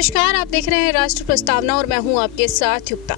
नमस्कार, आप देख रहे हैं राष्ट्र प्रस्तावना और मैं हूं आपके साथ युक्ता।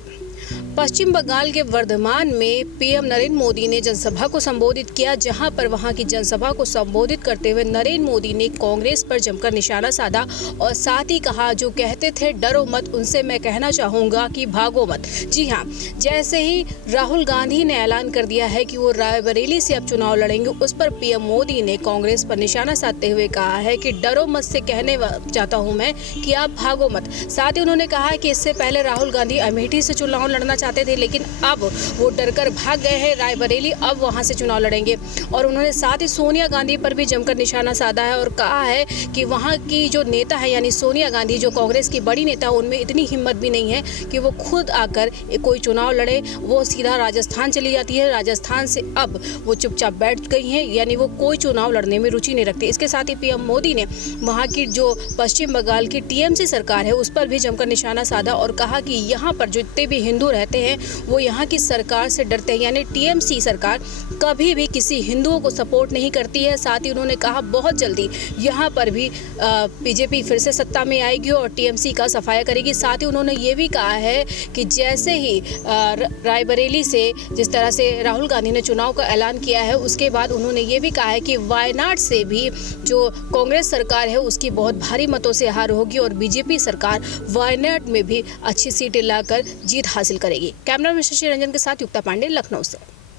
पश्चिम बंगाल के वर्धमान में पीएम नरेंद्र मोदी ने जनसभा को संबोधित किया, जहां पर वहां की जनसभा को संबोधित करते हुए नरेंद्र मोदी ने कांग्रेस पर जमकर निशाना साधा और साथ ही कहा, जो कहते थे डरो मत, उनसे मैं कहना चाहूंगा कि भागो मत। जी हां, जैसे ही राहुल गांधी ने ऐलान कर दिया है कि वो रायबरेली से अब चुनाव लड़ेंगे, उस पर पीएम मोदी ने कांग्रेस पर निशाना साधते हुए कहा है कि डरो मत से कहने चाहता हूं मैं कि आप भागो मत। साथ ही उन्होंने कहा कि इससे पहले राहुल गांधी अमेठी से चुनाव लड़ना चाहते थे, लेकिन अब वो डरकर भाग गए हैं रायबरेली, अब वहां से चुनाव लड़ेंगे। और उन्होंने साथ ही सोनिया गांधी पर भी जमकर निशाना साधा है और कहा है कि वहां की जो नेता है यानी सोनिया गांधी, जो कांग्रेस की बड़ी नेता, उनमें इतनी हिम्मत भी नहीं है कि वो खुद आकर कोई चुनाव लड़े। वो सीधा राजस्थान चली जाती है, राजस्थान से अब वो चुपचाप बैठ गई हैं, यानी वो कोई चुनाव लड़ने में रुचि नहीं रखती। इसके साथ ही पीएम मोदी ने वहां की जो पश्चिम बंगाल की टीएमसी सरकार है, उस पर भी जमकर निशाना साधा और कहा कि यहाँ पर जितने भी हिंदू रहते हैं वो यहाँ की सरकार से डरते हैं, यानी टीएमसी सरकार कभी भी किसी हिंदुओं को सपोर्ट नहीं करती है। साथ ही उन्होंने कहा बहुत जल्दी यहाँ पर भी बीजेपी फिर से सत्ता में आएगी और टीएमसी का सफाया करेगी। साथ ही उन्होंने ये भी कहा है कि जैसे ही रायबरेली से जिस तरह से राहुल गांधी ने चुनाव का ऐलान किया है, उसके बाद उन्होंने ये भी कहा है कि वायनाड से भी जो कांग्रेस सरकार है उसकी बहुत भारी मतों से हार होगी और बीजेपी सरकार वायनाड में भी अच्छी सीटें लाकर जीत हासिल करेगी। कैमरा में शशि रंजन के साथ युक्ता पांडे, लखनऊ से।